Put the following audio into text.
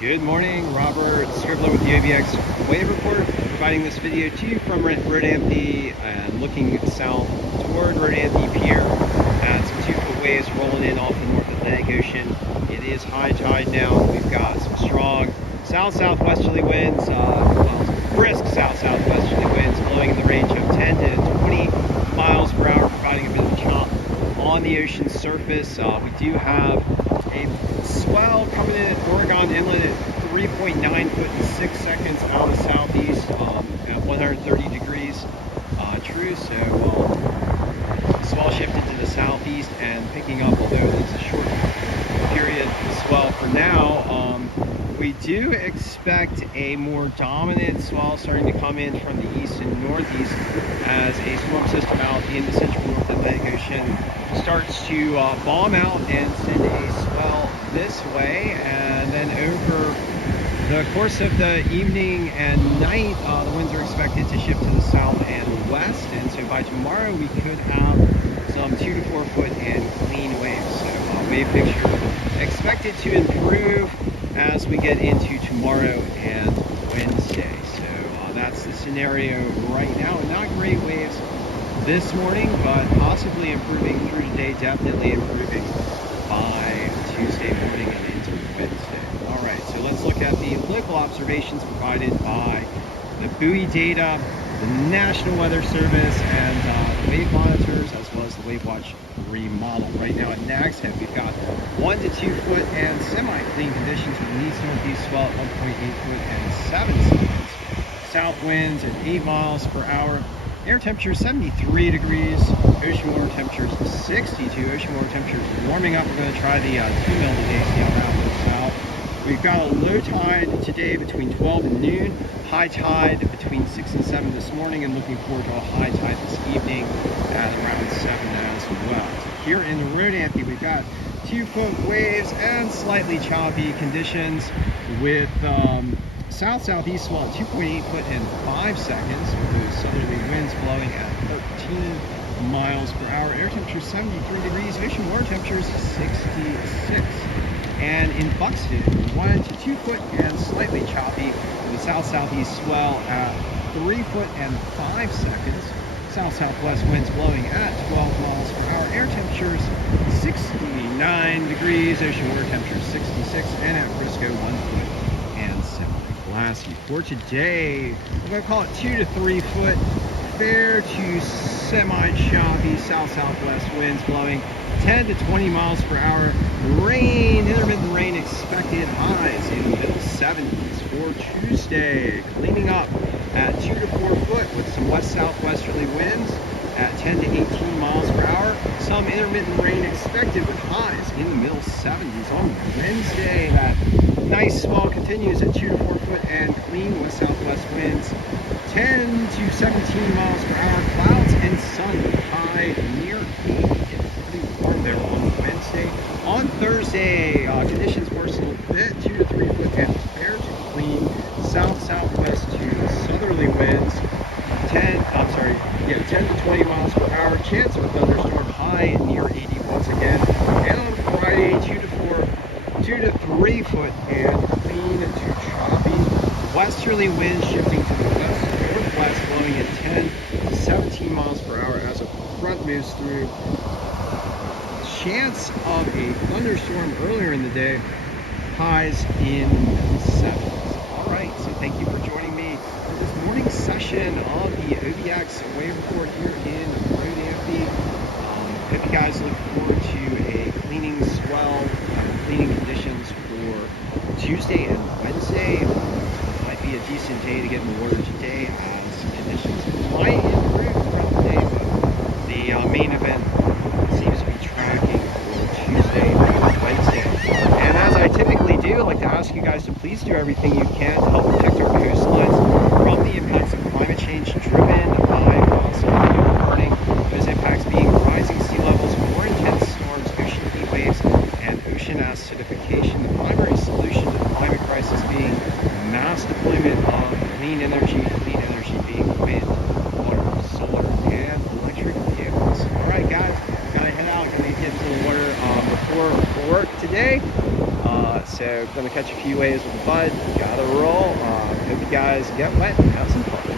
Good morning, Robert Scribbler with the OBX Wave Report, providing this video to you from Rodanthe and looking south toward Rodanthe Pier at some 2-foot waves rolling in off the North Atlantic Ocean. It is high tide now. We've got some strong south-southwesterly winds, brisk south-southwesterly winds blowing in the range of 10 to 20 miles per hour, providing a bit of a chop on the ocean surface. We do have a swell coming in at Oregon Inlet at 3.9 foot in 6 seconds out of southeast at 130 degrees true. So swell shifted to the southeast and picking up, although it's a short period swell for now. We do expect a more dominant swell starting to come in from the east and northeast as a storm system out in the central North Atlantic Ocean starts to bomb out and send a swell this way, and then over the course of the evening and night, the winds are expected to shift to the south and west, and so by tomorrow we could have some 2 to 4 foot and clean waves. So wave picture expected to improve as we get into tomorrow and Wednesday. So that's the scenario right now. Not great waves this morning, but possibly improving through today, definitely improving by Tuesday morning and into Wednesday. All right, so let's look at the local observations provided by the buoy data, the National Weather Service, and the wave monitors, as well as the Wave Watch 3 model. Right now at Nag's Head, we've got 1 to 2 foot and semi-clean conditions with an east-northeast swell at 1.8 foot and 7 seconds. South winds at 8 miles per hour. Air temperature 73 degrees, ocean water temperatures 62. Ocean water temperatures warming up. We're going to try the 2 mil today, see how that works out. We've got a low tide today between 12 and noon, high tide between 6 and 7 this morning, and looking forward to a high tide this evening at around 7 as well. So here in Rodanthe, we've got 2-foot waves and slightly choppy conditions with south-southeast swell at 2.8 foot in 5 seconds, with those southerly winds blowing at 13 miles per hour. Air temperature 73 degrees, ocean water temperatures 66. And in Buxton, 1 to 2 foot and slightly choppy, with a south-southeast swell at 3 foot and 5 seconds. South-southwest winds blowing at 12 miles per hour. Air temperatures 69 degrees, ocean water temperatures 66, and at Frisco 1 foot and semi-glassy. For today, we're going to call it 2 to 3 foot, fair to semi-choppy south-southwest winds blowing 10 to 20 miles per hour. Rain, intermittent rain expected, highs in the middle 70s. For Tuesday, cleaning up at 2 to 4 foot with some west-southwesterly winds at 10 to 18 miles per hour. Some intermittent rain expected with highs in the middle 70s. On Wednesday, that nice swell continues at 2 to 4 foot and clean west-southwest winds 10 to 17 miles per hour. Clouds and sun with high near 80. It's pretty warm there on Wednesday. On Thursday, conditions worsen a bit, 2 to 3 foot and fair to clean south-southwest to southerly winds 10 to 20 miles per hour. Chance of a thunderstorm, high near 80 once again. And on Friday, 2 to 3 foot and clean to choppy. Westerly winds shifting to the west northwest, blowing at 10 to 17 miles per hour as a front moves through. Chance of a thunderstorm earlier in the day, highs in the 70s. All right, so thank you for joining me for this morning session of the OBX Wave Report here in Rodanthe. Hope you guys look forward to a cleaning swell, cleaning conditions for Tuesday and Wednesday. Might be a decent day to get in the water today as conditions might improve throughout the day, but the main event seems to be tracking for Tuesday and Wednesday. And as I typically do, I'd like to ask you guys to please do everything you can to help protect our coastlines from the impacts of climate change driven by fossil fuel burning. Those impacts being rising sea levels, more intense storms, ocean heat waves, and ocean acidification. The primary solution to the climate crisis being mass deployment of clean energy being wind, water, solar, and electric vehicles. All right, guys, gotta head out, gonna get into the water before work today. So gonna catch a few waves with the bud. Gotta roll. Hope you guys get wet and have some fun.